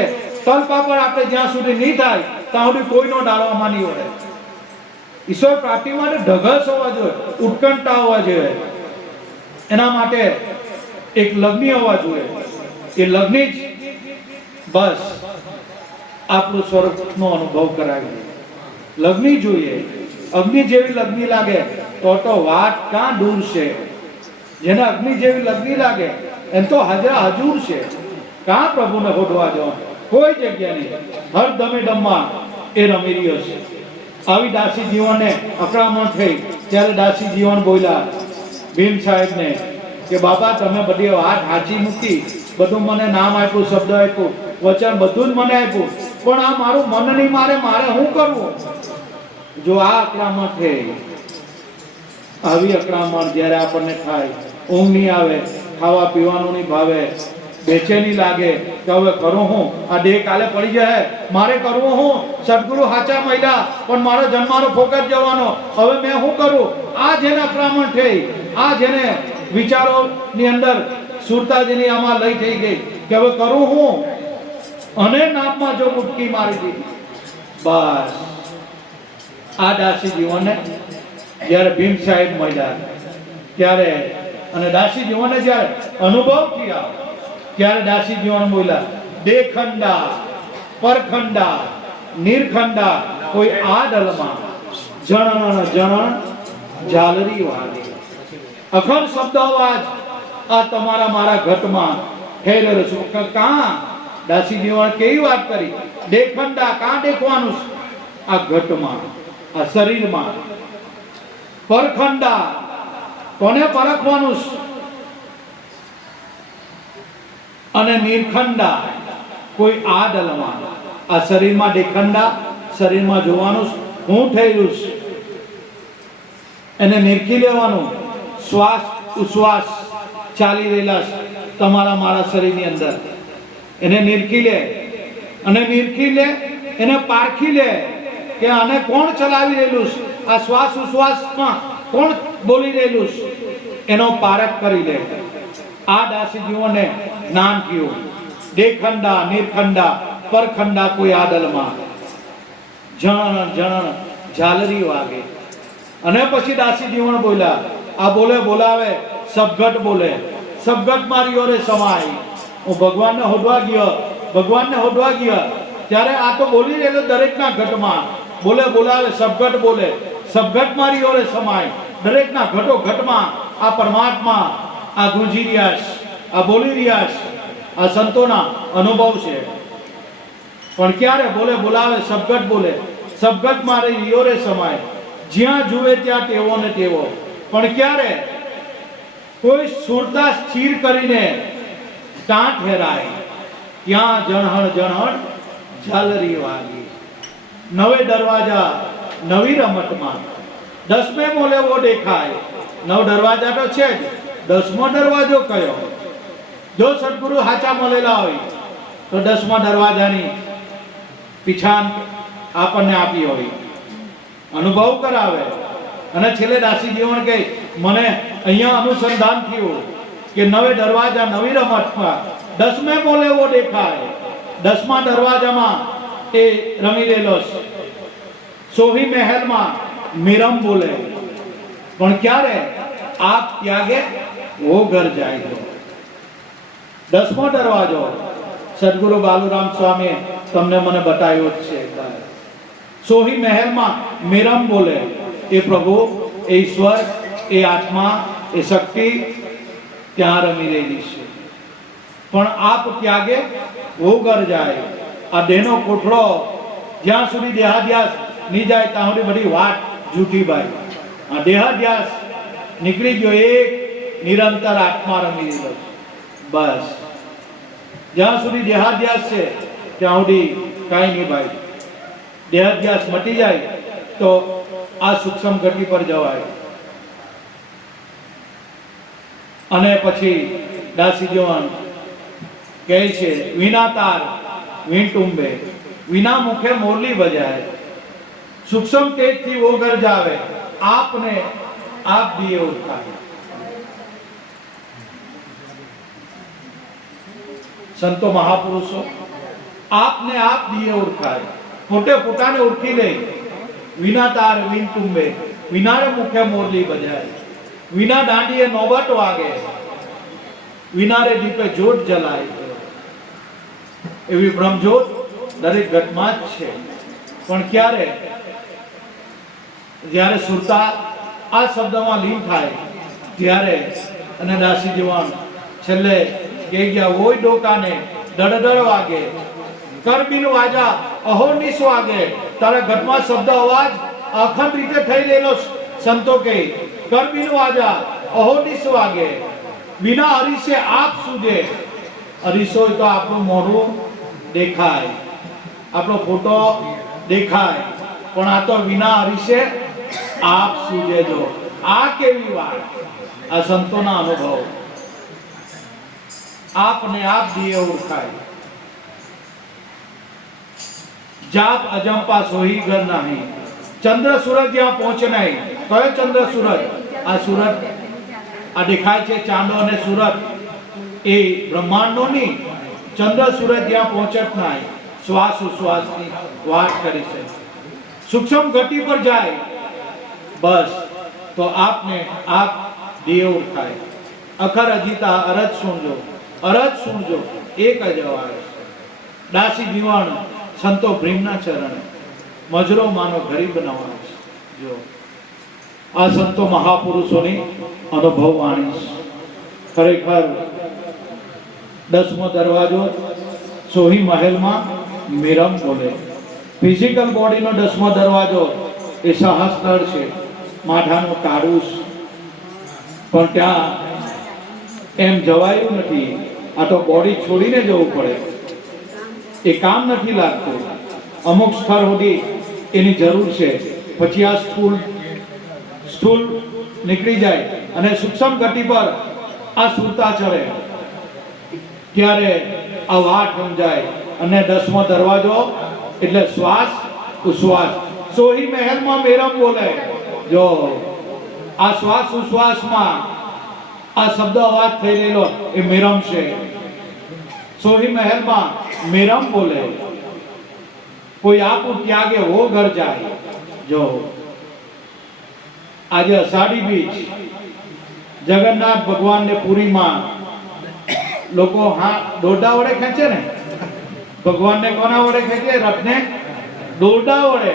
તલપાપડ આપણે જ્યાં સુધી નહીં થાય, ત્યાં સુધી કોઈનો ડાળવામાં નહીં હોય. ઈશ્વર પ્રાપ્તિ માટે ઢગસ હોવા જોઈએ, ઉત્કંઠતા હોવા જોઈએ. એના માટે એક લગ્ની હોવા જોઈએ. એ લગ્ની જ બસ આપણું સ્વરૂપનો અનુભવ કરાવી. લગ્ની જોઈએ, અગ્નિ જેવી લગ્ની લાગે તો વાત ક્યાં દૂર છે. જેને અગ્નિ જેવી લગ્ની લાગે એમ તો હાજરા હજુર છે. કાં પ્રભુને હોદવા જવાનું, કોઈ જગ્યા નહીં. હર દમે દમમાં એ રમી રહ્યો છે. આવી દાસી જીવનને અકળામણ થઈ ત્યારે દાસી જીવન બોલ્યા ભીમ સાહેબને કે બાપા તમે બધી વાત સાચી મૂકી, બધું મને નામ આપ્યું, શબ્દ આપ્યું, વચન બધું જ મને આપ્યું, પણ આ મારું મન નહીં મારે, મારે શું કરવું? જો આ અકળામણ થઈ, આવી અકળામણ જ્યારે આપણને થાય, ઊંઘ નહીં આવે, ખાવા પીવાનું નહીં ભાવે, બેચેની લાગે કે હવે કરું હું, આ દેહ કાલે પડી જાય, મારે કરવું હું? સદગુરુ હાચા મહિલા પણ મારો જન્માનો ફોકસ જવાનો, હવે મેં શું કરું? આ જેને અકળામણ થઈ, આ જેને વિચારોની અંદર સુરતાજીની આમાં લઈ થઈ ગઈ કે હવે કરું હું, અને નામમાં જો મુટકી મારી દીધી. બસ આ દાસી જીવનને જ્યારે ભીમ સાહેબ મળ્યા ત્યારે, અને દાસી જીવનને જ્યારે અનુભવ થયા ત્યારે દાસી જીવન બોલ્યા દેખંડા પરખંડા નિરખંડા કોઈ આડલમાં જણણ જણણ ઝાલરી વાગે. અખંડ શબ્દ અવાજ આ તમારા મારા ઘટમાં ઠેરેલો છું. કાં દાસી જીવન કેવી વાત કરી? દેખંડા કાં દેખવાનું? આ ઘટમાં, આ શરીરમાં. પરખંડા કોને પરખવાનું? અને નિરખંડા કોઈ આડલમાં. આ શરીરમાં દેખંડા, શરીરમાં જોવાનું હું થયેલું છે, એને નિરખી લેવાનું. શ્વાસ ઉશ્વાસ ચાલી રહેલા તમારા મારા શરીરની અંદર, એને નિરખી લે. અને નિરખી લે, એને પારખી લે કે આને કોણ ચલાવી રહેલું છે, આ શ્વાસ ઉશ્વાસમાં કોણ બોલી રહેલું છે, એનો પારખ કરી લે. આ દાસી જીવોને નામ કયું દેખંડા નિરખંડા પરખંડા કોઈ આદલમાં જણ જણ ઝાલરી વાગે. અને પછી દાસી જીવન બોલ્યા, આ બોલે બોલાવે સબગટ બોલે, સબગટ માર્યો રે સમાય. હું ભગવાનને હોદવા ગયો, ભગવાનને હોદવા ગયા ત્યારે આ તો બોલી રહેલો દરેકના ઘટમાં. બોલે બોલાવે સબગટ બોલે, સબગટ માર્યો રે સમાય. દરેકના ઘટો ઘટમાં આ પરમાત્મા આ ગુંજી રહ્યા છે, આ બોલી રહ્યા છે. આ સંતોના અનુભવ છે. પણ ક્યારે બોલે બોલાવે સબગટ બોલે, સબગટ મારે રિયો રે સમાય. જ્યાં જુએ ત્યાં તેવો ને તેવો. પણ ક્યારે કોઈ સુરતા સ્થિર કરીને ત્યાં ઠેરાય, ત્યાં જણહણ જણહણ ઝાલરી વાગી. નવે દરવાજા નવી રમતમાં 10મે મોલે વો દેખાય. 9 દરવાજા તો છે જ, 10મો દરવાજો કયો? જો સદગુરુ હાચા મળેલા હોય તો 10મા દરવાજાની પીછાણ આપણને આપી હોય, અનુભવ કરાવે. અને છેલ્લે દાસી જીવન કહે મને અહીંયા અનુસંધાન થયું કે નવે દરવાજા નવી રમતમાં 10મે બોલે એવો દેખાય. 10મા દરવાજામાં એ રમી રહેલો સોહી મહેલમાં મિરમ બોલે, પણ ક્યારે આપ ત્યાગે વો ઘર જાય. તો 10મો દરવાજો સદગુરુ બાલુરામ સ્વામી તમને મને બતાવ્યો જ છે. સોહી મહેલમાં મિરમ બોલે એ પ્રભુ, એ ઈશ્વર, એ આત્મા, એ શક્તિ ત્યાં રમી રહેલી છે. પણ આપ ત્યાગે વો ઘર જાય. આ દેહનો કોઠડો જ્યાં સુધી દેહાધ્યાસ નહીં જાય ત્યાં સુધી બધી વાત જૂઠી ભાઈ. આ દેહાધ્યાસ નીકળી ગયો, એક નિરંતર આત્મા રમી રહેલો છે. બસ જ્યાં સુધી દેહાધ્યાસ છે ત્યાં સુધી કાંઈ નહીં ભાઈ. દેહાધ્યાસ મટી જાય તો આ સૂક્ષ્મ ગતિ પર જવાય. અને પછી દાસી જીવન કહે છે વિના તાર વીણ ટુંબે, વિના મુખે મોરલી બજાય, સૂક્ષ્મ તેજથી વો ઘર જાવે, આપને આપ દિએ ઓળખાય. સંતો મહાપુરુષો આપને આપ દિએ ઓળખાય, પોતે પોતાને ઓળખી લે. વિના તાર વીણ ટુંબે, વિનારે મુખે મોરલી બજાય, વિના દાંડીએ નોબત વાગે, વિનારે દીપે જોત જલાય. એવી બ્રહ્મજ્યોત દરેક ઘટમાં જ છે. પણ ક્યારે? જ્યારે સુરતા આ શબ્દમાં લીન થાય ત્યારે. અને દાસી જીવન છેલ્લે કહી ગયા ઓય ડોકાને દડદડ વાગે, કરબીન વાજા અહોનિશ વાગે. તારા ઘટમાં શબ્દ અવાજ અખંડ રીતે થઈ રહેલો. સંતો કહે કરબીન વાજા અહોનિશ વાગે, વિના હરીશે આપ સુજે. હરીશો તો આપણું મોઢું દેખાય, આપણો ફોટો દેખાય, પણ આ તો વિના હરીશે આપ સુજે. જો આ કેવી વાત! આ સંતોના અનુભવ. આપને આપ દિએ ઓળખાય, જાપ અજંપા સોહી ઘર નહીં. ચંદ્ર સૂરજ જ્યાં પહોંચે નહીં. કયો ચંદ્ર સૂરજ? આ સૂરજ આ દેખાય છે ચાંદો અને સૂરજ, એ બ્રહ્માંડનો નહીં. ચંદ્ર સૂરજ જ્યાં પહોંચે જ નહીં. શ્વાસ ઉશ્વાસની વાત કરી છે. સૂક્ષ્મ ગતિ પર જાય બસ તો આપને આપ દિએ ઓળખાય. અખર અજીતા અરજ સુણજો, અરજ સુણજો એક જ અવાજ. દાસી જીવન સંતો પ્રેમના ચરણ, મજરો માનો ગરીબ નવાજ. જો આ સંતો મહાપુરુષોની અનુભવ વાણી ખરેખર. 10મો દરવાજો સોહી મહેલમાં મિરમ બોલે. ફિઝિકલ બોડીનો 10મો દરવાજો એ સહસ્ત્ર છે, માથાનું તાળુસ. પણ ત્યાં એમ જવાયું નથી. આ તો બોડી છોડીને જવું પડે, એ કામ નથી લાગતું. અમુક સ્થળ સુધી એની જરૂર છે, પછી આ સ્થૂલ નીકળી જાય અને સૂક્ષ્મ ગતિ પર આ સુરતા ચડે ત્યારે આ વાત સમજાય. અને 10મો દરવાજો એટલે શ્વાસ ઉશ્વાસ. સોહી મહેલમાં મેરમ બોલે. જો આ શ્વાસ ઉશ્વાસમાં આ શબ્દ અવાજ થઈ રહેલો એ મેરમ છે. સોહી મહેલમાં મેરમ બોલે, કોઈ આપું ત્યાગે વો ઘર જાય. જો આજે અષાઢી બીજ, જગન્નાથ ભગવાનને પુરીમાં લોકો દોરડા વડે ખેંચે ને. ભગવાનને કોના વડે ખેંચે? રથને દોરડા વડે.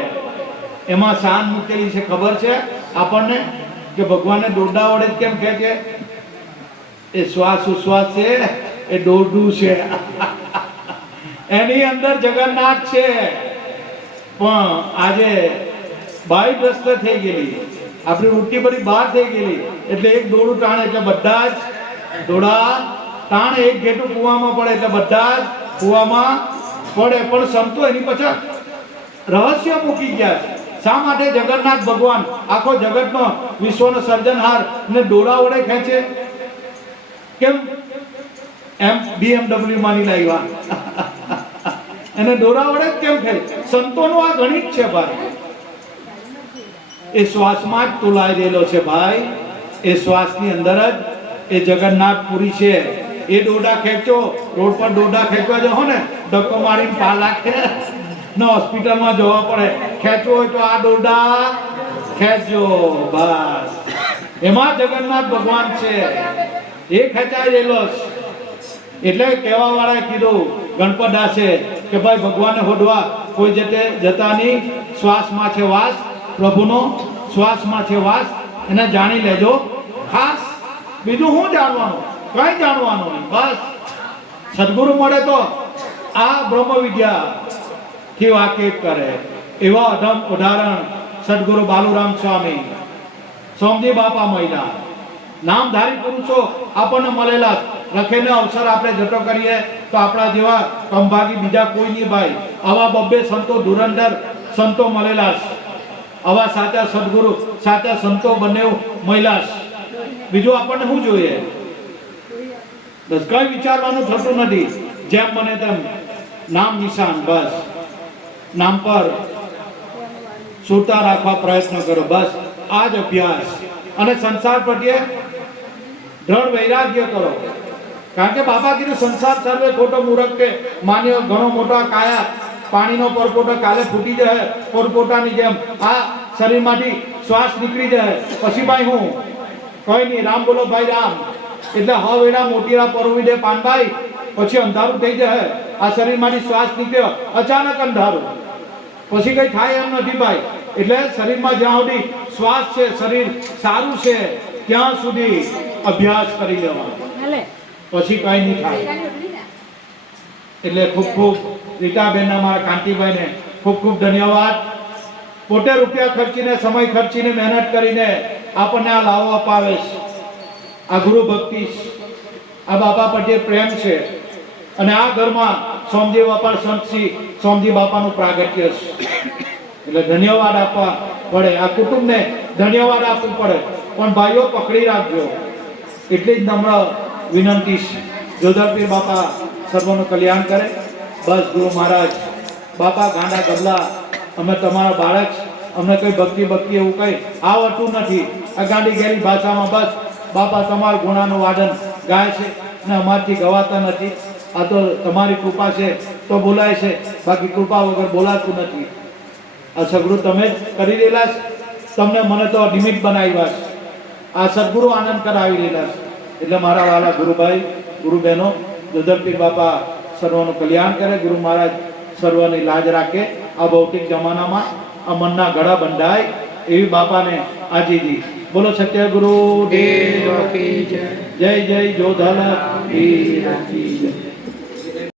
એમાં શાન મૂકેલી છે ખબર છે આપણને કે ભગવાનને દોરડા વડે કેમ ખેંચે? એ શ્વાસ ઉશ્વાસ છે, એ દોરડું છે. એની અંદર જગન્નાથ છે. પણ આજે બાઈ રસ્ત થઈ ગયેલી, આપણી વૃત્તિ બધી બહાર થઈ ગયેલી. એટલે એક દોરડું ટાણે એટલે બધા જ દોડા તાણ. એક ઘેટું કૂવામાં પડે એટલે બધા જ કૂવામાં પડે. પણ સંતો એની પાછળ રહસ્ય મૂકી ગયા છે. શા માટે જગન્નાથ ભગવાન આખો જગતનો વિશ્વનો સર્જનહાર ને દોડા વડે ખેંચે? કેમ? BMW માં નહીં લાવ્યા. એને દોરા વડે જ કેમ ખેંચ? સંતોનું આ ગણિત છે ભાઈ. એ શ્વાસમાં જ તુલાઈ રહેલો છે ભાઈ. એ શ્વાસની અંદર જ એ જગન્નાથપુરી છે. એ દોરડા ખેંચો, રોડ પર દોરડા ખેંચવા જાઓ ને, ધક્કો મારીને પા લાગે ને હોસ્પિટલમાં જવા પડે. ખેંચવો હોય તો આ દોરડા ખેંચજો બસ. એમાં જગન્નાથ ભગવાન છે, એ ખેંચાઈ રહેલો છે. એટલે કહેવા વાળાએ કીધું ગણપત દાસે કે ભાઈ ભગવાનને હોડવા કોઈ જતા નહીં. શ્વાસમાં છે વાસ, પ્રભુનો શ્વાસમાં છે વાસ. એને જાણી લેજો ખાસ. બીજું શું જાણવાનું? કઈ જાણવાનું નહીં. બસ સદગુરુ મળે તો આ બ્રહ્મ વિદ્યા થી વાકેફ કરે. એવા અધમ ઉદાહરણ સદગુરુ બાલુરામ સ્વામી, સોમજી બાપા મહિલા, નામધારી પુરુષો આપણને મળેલા. લખેને અવસર આપણે જતો કરીએ તો આપણા જેવા કંભાગી બીજા કોઈ નહીં ભાઈ. આવા બબ્બે સંતો, ધુરંધર સંતો મળેલા. આવા સાચા સદગુરુ, સાચા સંતો બંને મહિલા. બીજું આપણને શું જોઈએ? બસ કઈ વિચારવાનું થતું નથી. જેમ બને તેમ નામ નિશાન, બસ નામ પર સુરતા રાખવા પ્રયત્ન કરો. બસ આ જ અભ્યાસ. અને સંસાર પ્રત્યે દ્રઢ વૈરાગ્ય કરો. કારણ કે બાપા કીધું સંસાર સર્વે ખોટો મૂરખ કે માન્યો ઘણો મોટો કાયા પાણીનો પરપોટો કાલે ફૂટી જાય પરપોટાની જેમ આ શરીરમાંથી શ્વાસ નીકળી જાય પછી ભાઈ હું કઈ નહીં. રામ બોલો ભાઈ રામ. એટલે હ વેડા મોટીરા પરવી દે પાનભાઈ. પછી અંધારું થઈ જાય. આ શરીરમાંથી શ્વાસ નીકળ્યો, અચાનક અંધારું. પછી કઈ થાય એમ નથી ભાઈ. એટલે શરીરમાં જ્યાં સુધી શ્વાસ છે, શરીર સારું છે ત્યાં સુધી અભ્યાસ કરી લેવાનો. પછી કઈ નહીં થાય. એટલે ખૂબ ખૂબ રીટાબેન, અમારા કાંતિભાઈને ખૂબ ખૂબ ધન્યવાદ. પોતે રૂપિયા ખર્ચીને, સમય ખર્ચીને, મહેનત કરીને આપણને આ લાવો અપાવે છે. આ ગુરુ ભક્તિ, આ બાપા પ્રત્યે પ્રેમ છે. અને આ ઘરમાં સોમજી બાપા, સંતશ્રી સોમજી બાપાનું પ્રાગટ્ય છે. એટલે ધન્યવાદ આપવા પડે. આ કુટુંબને ધન્યવાદ આપવું પડે. પણ ભાઈઓ પકડી રાખજો. એટલી જ નમ્ર વિનંતી છે. જોધરપીર બાપા સર્વનું કલ્યાણ કરે. બસ ગુરુ મહારાજ બાપા ગાંડા ગબલા, અમે તમારા બાળક, અમને કઈ ભક્તિ એવું કઈ આવડતું નથી. આ ગાંડી ગેરી ભાષામાં બસ બાપા તમારા ગુણાનું વાદન ગાય છે ને અમારથી ગવાતા નથી. આ તો તમારી કૃપા છે તો બોલાય છે, બાકી કૃપા વગર બોલાતું નથી. આ સગડું તમે જ કરી રહેલા છે. તમને મને તો નિમિત્ત બનાવ્યા છે. આ સદગુરુ આનંદ કરાવી રહેલા છે. એટલે મારા વાલા ગુરુભાઈ, ગુરુ બહેનો, જોધરપીર બાપા સર્વનું કલ્યાણ કરે. ગુરુ મહારાજ સર્વની લાજ રાખે. આ ભૌતિક જમાનામાં આ મનના ગળા બંધાય એવી બાપાને આજીજી. બોલો સત્ય ગુરુ દેવ કી જય. જય જય જોધલ પીર કી જય.